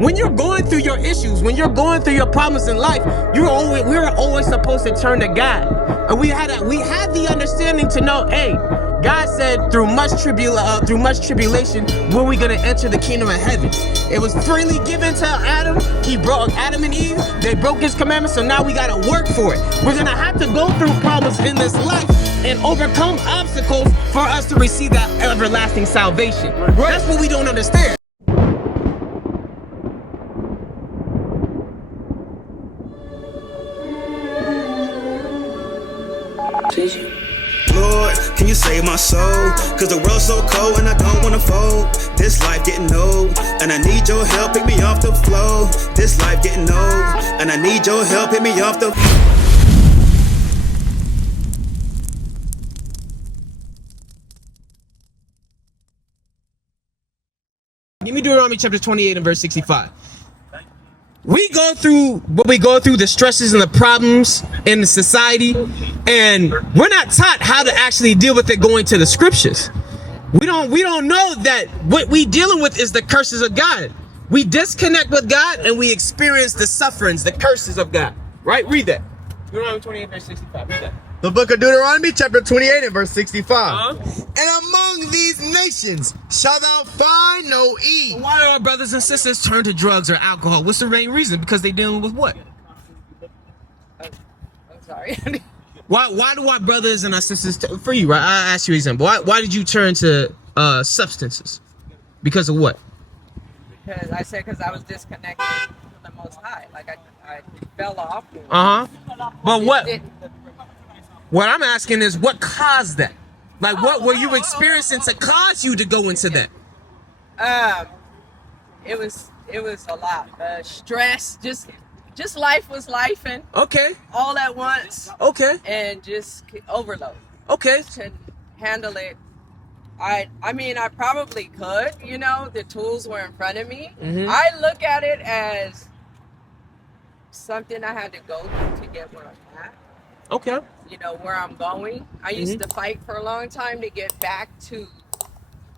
When you're going through your issues, when you're going through your problems in life, we were always supposed to turn to God. And we had the understanding to know, hey, God said through much tribulation, were we gonna enter the kingdom of heaven? It was freely given to Adam. He brought Adam and Eve. They broke his commandments, so now we gotta work for it. We're gonna have to go through problems in this life and overcome obstacles for us to receive that everlasting salvation. That's what we don't understand. Lord, can you save my soul? Cause the world's so cold and I don't wanna fold. This life getting old, and I need your help, pick me off the floor. This life getting old, and I need your help, pick me off the Give me Deuteronomy chapter 28 and verse 65. We go through what we go through, the stresses and the problems in the society, and we're not taught how to actually deal with it going to the scriptures. We don't know that what we dealing with is the curses of God. We disconnect with God and we experience the sufferings, the curses of God. Right? Read that. Deuteronomy 28 verse 65. Read that. The book of Deuteronomy, chapter 28 and verse 65. And among these nations shalt thou find no ease. Why do our brothers and sisters turn to drugs or alcohol? What's the main reason? Because they dealing with what? I'm sorry. Why do our brothers and our sisters, for you, right? I ask you an example. Why did you turn to substances? Because of what? Because I was disconnected from the Most High. Like I fell off. But what I'm asking is, what caused that? Like, what were you experiencing to cause you to go into that? It was a lot. Stress, just life was lifing. Okay. All at once. Okay. And just overload. Okay. To handle it. I mean, I probably could, the tools were in front of me. Mm-hmm. I look at it as something I had to go through to get where I'm at. Okay. Where I'm going. I used to fight for a long time to get back to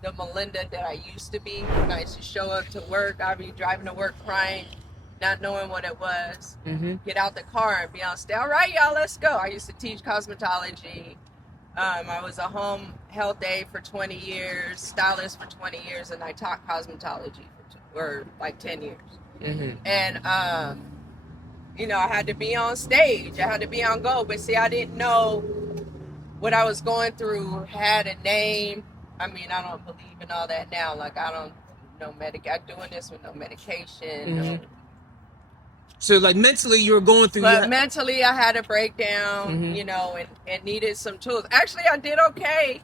the Melinda that I used to be. When I used to show up to work, I'd be driving to work crying, not knowing what it was. Mm-hmm. Get out the car and be on stage. All right, y'all, let's go. I used to teach cosmetology. I was a home health aide for 20 years, stylist for 20 years, and I taught cosmetology for like 10 years. Mm-hmm. And, I had to be on stage. I had to be on go. But see, I didn't know what I was going through had a name. I mean, I don't believe in all that now. Like, I don't know I'm doing this with no medication. Mm-hmm. So, like, mentally, you were going through... But mentally, I had a breakdown, and needed some tools. Actually, I did okay,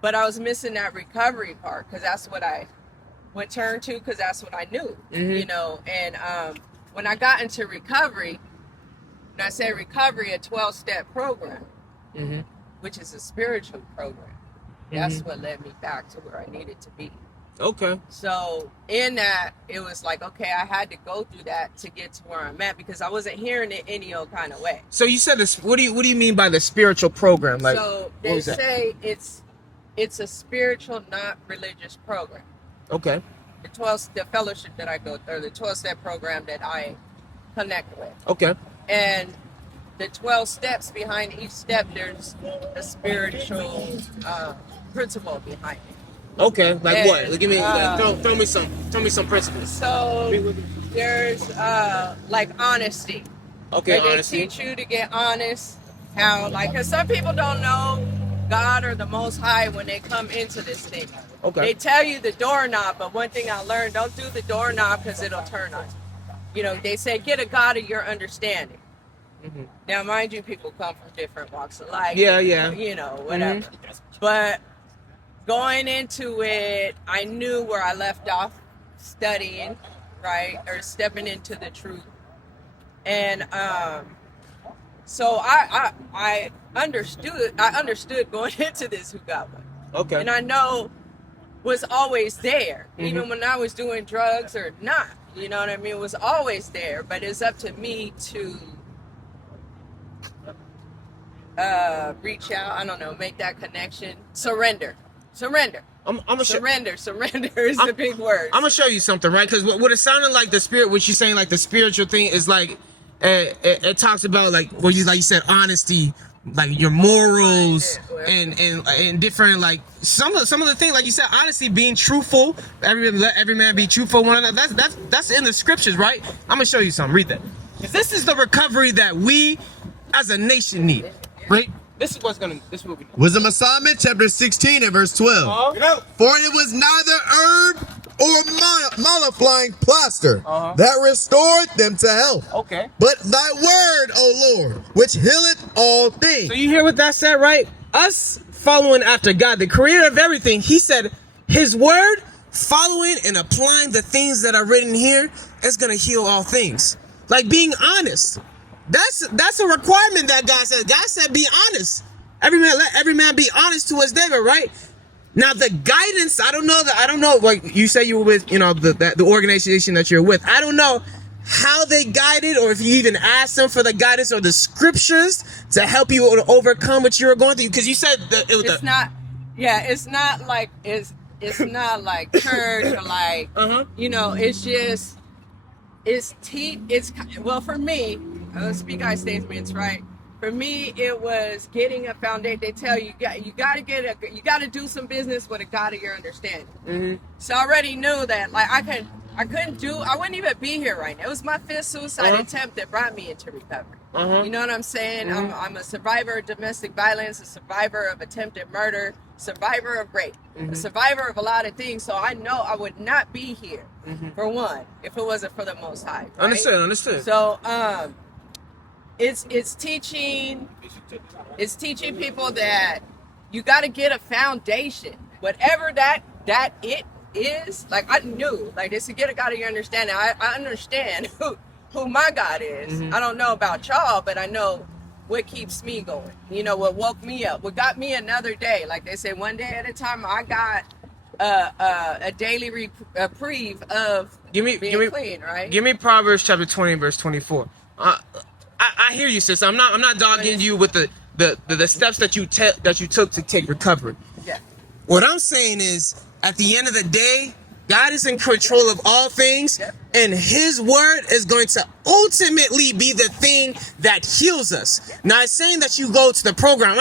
but I was missing that recovery part because that's what I would turn to because that's what I knew, And when I got into recovery, when I say recovery, a 12-step program, which is a spiritual program, that's what led me back to where I needed to be. Okay. So in that, it was like, okay, I had to go through that to get to where I'm at because I wasn't hearing it any old kind of way. So you said this. What do you mean by the spiritual program? Like, so they say it's a spiritual, not religious program. Okay. The fellowship that I go through, the 12-step program that I connect with. Okay. And the 12 steps behind each step, there's a spiritual principle behind it. Okay, like what? Give me throw me some principles. So there's like honesty. Okay, they honesty. teach you to get honest. How because some people don't know God or the Most High when they come into this thing. Okay. They tell you the doorknob, but one thing I learned: don't do the doorknob because it'll turn on you. They say get a God of your understanding. Mm-hmm. Now, mind you, people come from different walks of life. Yeah. Whatever. Mm-hmm. But going into it, I knew where I left off studying, right, or stepping into the truth, and so I understood going into this who God was. Okay. And I know was always there, even when I was doing drugs or not. You know what I mean? It was always there, but it's up to me to reach out. I don't know, make that connection, surrender. I'm gonna surrender is the big word. I'm gonna show you something, right? Because what it sounded like the spirit, what you're saying, like the spiritual thing is like, it talks about like what you said, honesty, like your morals and different, like some of the things, like you said, honesty, being truthful. Let every man be truthful one another. That's in the scriptures, right? I'm gonna show you something. Read that. This is the recovery that we as a nation need, right? This is what we need. Wisdom of Solomon, chapter 16 and verse 12. For it was neither herb or mollifying plaster that restored them to health. Okay. But thy word, O Lord, which healeth all things. So you hear what that said, right? Us following after God, the creator of everything, he said his word, following and applying the things that are written here, is going to heal all things. Like being honest. That's a requirement that God said. God said, be honest. Let every man be honest to his neighbor, right? Now the guidance, I don't know. Like you say you were with, the organization that you're with. I don't know how they guided, or if you even asked them for the guidance or the scriptures to help you overcome what you were going through. Because you said that it's not like church or like it's just well, for me, speak I statements, right? For me, it was getting a foundation. They tell you you got to do some business with a God of your understanding. So I already knew that, like I wouldn't even be here right now. It was my fifth suicide attempt that brought me into recovery. You know what I'm saying? I'm a survivor of domestic violence, a survivor of attempted murder, survivor of rape, a survivor of a lot of things. So I know I would not be here, for one, if it wasn't for the Most High. Right? Understood. So it's teaching people that you got to get a foundation, whatever that it is. Like I knew, like they said, get a God of your understanding. I understand who my God is. I don't know about y'all, but I know what keeps me going. What woke me up, what got me another day. Like they say, one day at a time. I got a daily reprieve of being clean, right? Give me Proverbs chapter 20 verse 24. I hear you, sis. I'm not dogging you with the steps that you took to take recovery. Yeah. What I'm saying is, at the end of the day, God is in control of all things, and his word is going to ultimately be the thing that heals us. Now, it's saying that you go to the program,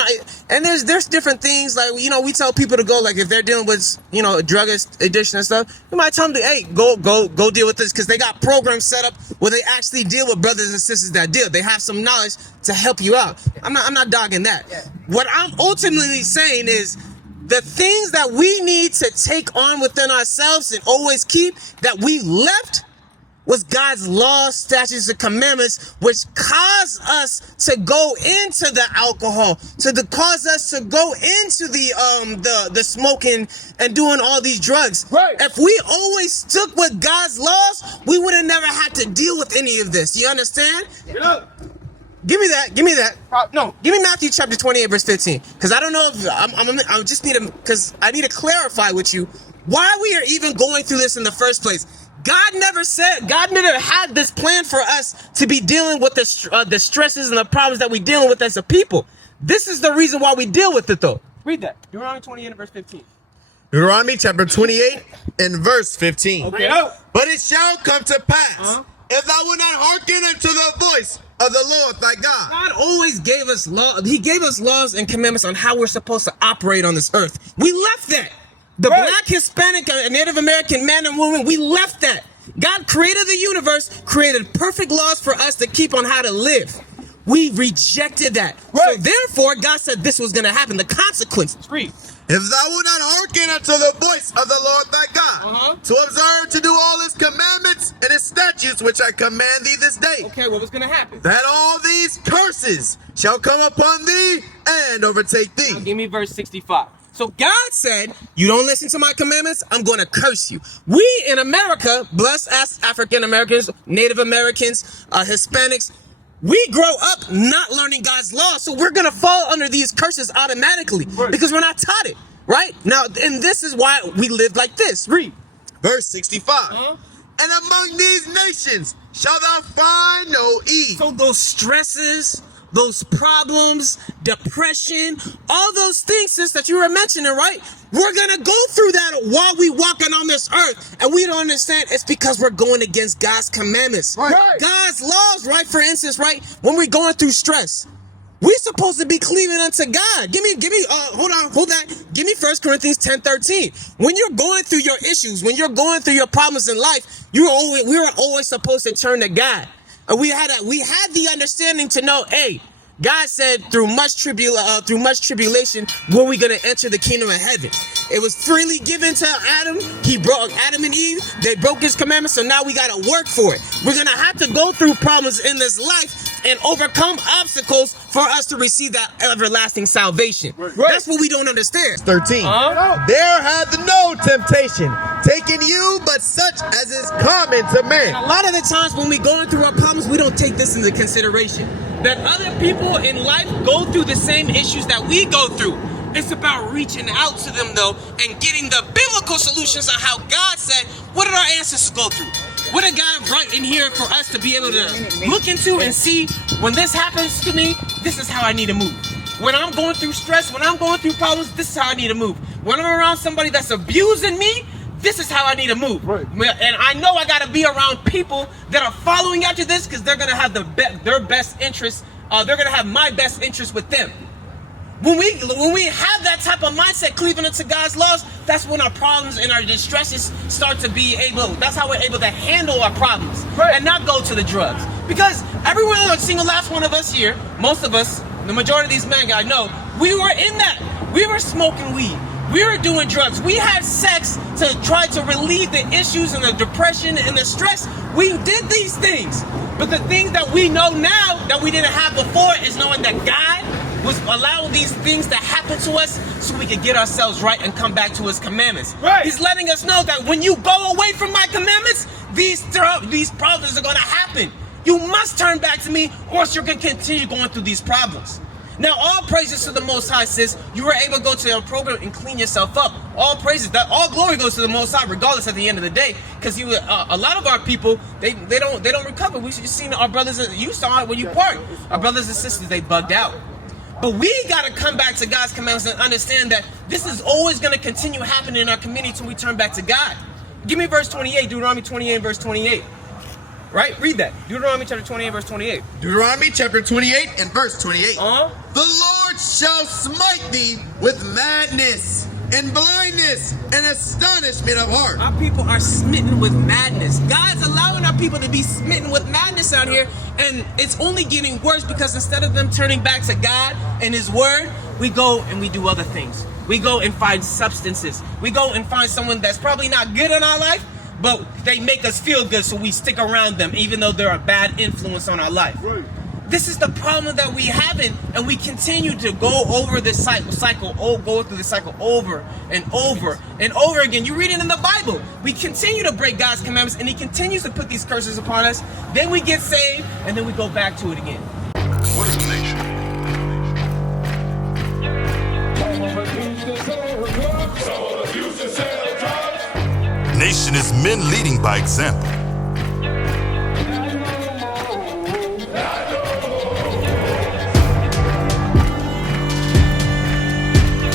and there's different things, like, we tell people to go, like, if they're dealing with, drug addiction and stuff, we might tell them to, hey, go deal with this, because they got programs set up where they actually deal with brothers and sisters that deal. They have some knowledge to help you out. I'm not dogging that. What I'm ultimately saying is, the things that we need to take on within ourselves and always keep that we left was God's laws, statutes, and commandments, which caused us to go into the alcohol, cause us to go into the smoking and doing all these drugs. Right. If we always stuck with God's laws, we would have never had to deal with any of this. You understand? Yeah. Give me that. No, give me Matthew chapter 28, verse 15. Because I don't know if I just need to, because I need to clarify with you why we are even going through this in the first place. God never had this plan for us to be dealing with the stresses and the problems that we're dealing with as a people. This is the reason why we deal with it, though. Read that. Deuteronomy 28, verse 15. Deuteronomy chapter 28 and verse 15. Okay. But it shall come to pass, if thou wilt not hearken unto the voice of the Lord thy God. God always gave us law. He gave us laws and commandments on how we're supposed to operate on this earth. We left that. The Black, Hispanic, and Native American man and woman, we left that. God created the universe, created perfect laws for us to keep on how to live. We rejected that. So therefore, God said this was going to happen. The consequences. Read. If thou wilt not hearken unto the voice of the Lord thy God, to observe to do all his commandments and his statutes which I command thee this day. Okay, what was going to happen? That all these curses shall come upon thee and overtake thee. Now give me verse 65. So God said, you don't listen to my commandments, I'm going to curse you. We in America, blessed as African Americans, Native Americans, Hispanics, we grow up not learning God's law, so we're going to fall under these curses automatically because we're not taught it, right? Now, and this is why we live like this. Read. Verse 65. And among these nations shalt thou find no ease. So those stresses, those problems, depression, all those things, sis, that you were mentioning, right? We're gonna go through that while we walking on this earth, and we don't understand it's because we're going against God's commandments, Right. God's laws, right? For instance, right, when we're going through stress, we're supposed to be cleaving unto God. Give me, hold that. Give me 1 Corinthians 10:13. When you're going through your issues, when you're going through your problems in life, we were always supposed to turn to God. And we had the understanding to know, hey, God said through much tribulation, were we gonna enter the kingdom of heaven? It was freely given to Adam. He broke Adam and Eve. They broke his commandments, so now we gotta work for it. We're gonna have to go through problems in this life and overcome obstacles for us to receive that everlasting salvation. Right. That's what we don't understand. 13. There hath no temptation taken you, but such as is common to man. A lot of the times when we're going through our problems, we don't take this into consideration. That other people in life go through the same issues that we go through. It's about reaching out to them, though, and getting the biblical solutions on how God said, what did our ancestors go through? What did God write in here for us to be able to look into and see, when this happens to me, this is how I need to move. When I'm going through stress, when I'm going through problems, this is how I need to move. When I'm around somebody that's abusing me, this is how I need to move. Right. And I know I got to be around people that are following after this, because they're going to have their best interests. They're going to have my best interest with them. When we have that type of mindset, cleaving into God's laws, that's when our problems and our distresses start to be able, that's how we're able to handle our problems, right, and not go to the drugs. Because everyone, like single last one of us here, most of us, the majority of these men I know, we were in that. We were smoking weed. We were doing drugs. We had sex to try to relieve the issues and the depression and the stress. We did these things. But the things that we know now that we didn't have before is knowing that God was allowing these things to happen to us so we could get ourselves right and come back to his commandments. Right. He's letting us know that when you go away from my commandments, these problems are going to happen. You must turn back to me, or else you're going to continue going through these problems. Now, all praises to the Most High, sis. You were able to go to a program and clean yourself up. All praises, that all glory goes to the Most High, regardless at the end of the day. Because a lot of our people, they don't recover. We just seen our brothers. You saw it when you parked. Our brothers and sisters, they bugged out. But we got to come back to God's commandments and understand that this is always going to continue happening in our community until we turn back to God. Give me verse 28, Deuteronomy 28, verse 28. Right? Read that. Deuteronomy chapter 28, verse 28. Deuteronomy chapter 28 and verse 28. The Lord shall smite thee with madness and blindness and astonishment of heart. Our people are smitten with madness. God's allowing our people to be smitten with madness out here, and it's only getting worse because instead of them turning back to God and his word, we go and we do other things. We go and find substances. We go and find someone that's probably not good in our life, but they make us feel good, so we stick around them even though they're a bad influence on our life. Right. This is the problem that we have, and we continue to go over this go through this cycle over and over and over again. You read it in the Bible. We continue to break God's commandments, and he continues to put these curses upon us. Then we get saved, and then we go back to it again. What is a nation? Nation is men leading by example.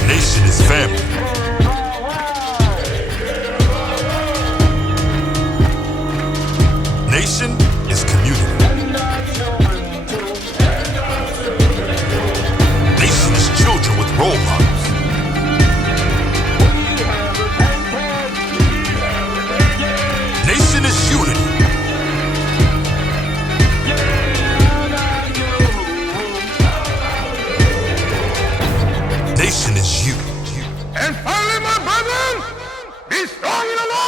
Nation is family. Nation is community. Nation is children with role models. Nation is unity. Nation is you. And finally, my brethren, be strong in the Lord.